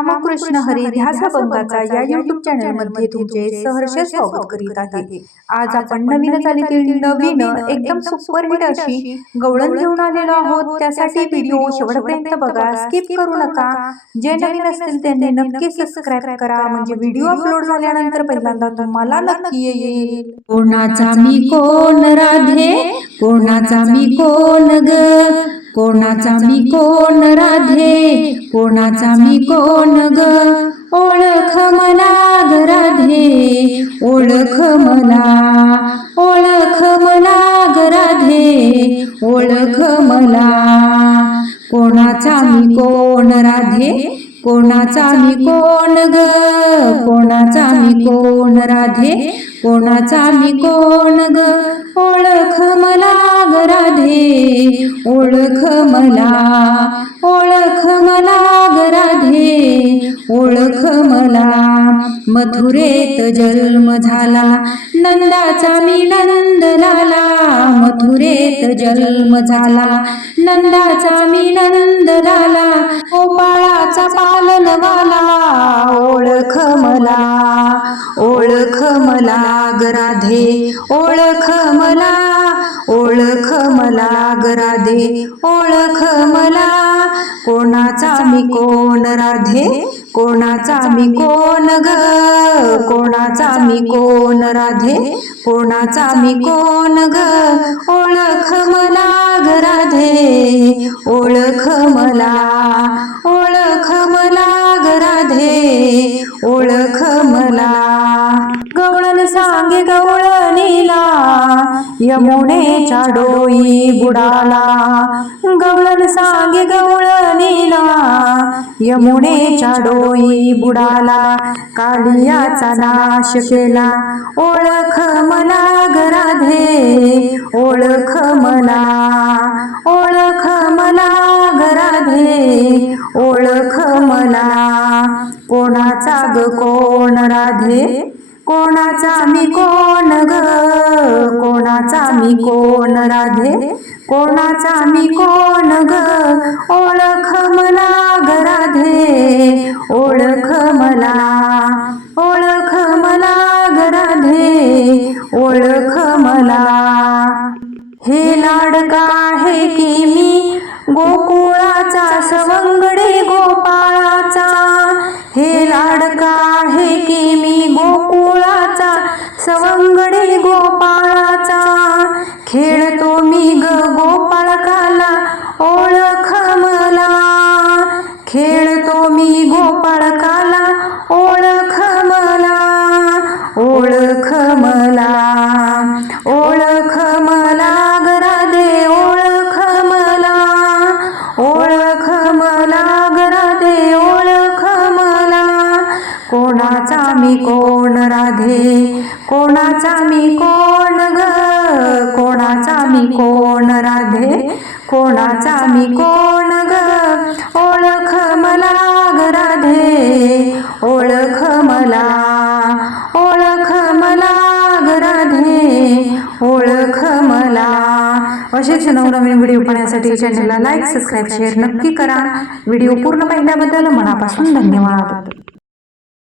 रामकृष्ण हरी ध्यास अभंगाचा या YouTube channel मध्ये तुमचे सहर्ष स्वागत करीत आहे। आज आपण नवीन चालीतील नवीन एकदम सुपरहिट अशी गवळण घेऊन आलेलो आहोत। त्यासाठी व्हिडिओ शेवटपर्यंत बघा, स्किप करू नका। जे नवीन असतील त्यांनी नक्की सबस्क्राइब करा, म्हणजे व्हिडिओ अपलोड झाल्यानंतर पहिल्यांदा तुम्हाला नक्की येईल। कोणाचा मी कोण राधे, कोणाचा मी कोण ग, कोणाचा मी कोण राधे, कोणाचा मी कोण ग, ओळख मला ग राधे, ओळख मला, ओळख मला ग राधे, ओळख मला। कोणाचा मी कोण राधे, कोणाचा मी कोण ग, कोणाचा मी कोण राधे, कोणाचा मी कोण ग, ओळख मला ग राधे, ओळख मला, ओळख मला ग राधे, ओळख मला। मथुरेत जन्म झाला नंदाचा मी नंद लाला, मथुरेत जन्म झाला नंदाचा मी नंद लाला, गोपाळाचा पालनवाला, ओळख मला, ओळख मला ग राधे, ओळख मला, ओळख मला ग राधे, ओळख मला। कोणाचा मी कोण राधे, कोणाचा मी कोण ग, कोणाचा मी कोण राधे, कोणाचा मी कोण ग, ओळख मला ग राधे, ओळख मला, ओळख मला ग राधे, ओळख मला। गवळण सांगे गवळणीला, यमुनेच्या डोई बुडाला, गवळण सांगे गवळणीला, यमुनेच्या डोई बुडाला, कालियाचा नाश केला, ओळख मला ग राधे, ओळख मला, ओळख मला ग राधे, ओळख मला। कोणाचा ग कोण राधे, कोणाचा मी कोण ग, कोणाचा मी कोण राधे, कोणाचा मी कोण ग, ओळख मला ग राधे, ओळख मला, ओळख मला ग राधे, ओळख मला। हे लाडका आहे की मी गोकुळाचा, सवंगडी गोपाळाचा, हे लाडका आहे की मी गोकुळाचा, सवंगडी गोपाळाचा, खेळतो मी ग गोपाळकाला, ओळख मला, खेळतो मी गोपाळकाला, ओळख मला, ओळख मला, ओळख मला ग राधे, ओळख मला, ओळख मला ग राधे, ओळख मला। कोणाचा मी कोण राधे, कोणाचा मी कोण ग, कोणाचा मी कोण राधे, कोणाचा मी कोण ग, ओळख मला ग राधे, ओळख मला, ओळख मला ग राधे, ओळख मला। असेच नवनवीन व्हिडिओ पाहण्यासाठी चॅनलला लाईक, सबस्क्राईब, शेअर नक्की करा। व्हिडिओ पूर्ण पाहिल्याबद्दल मनापासून धन्यवाद।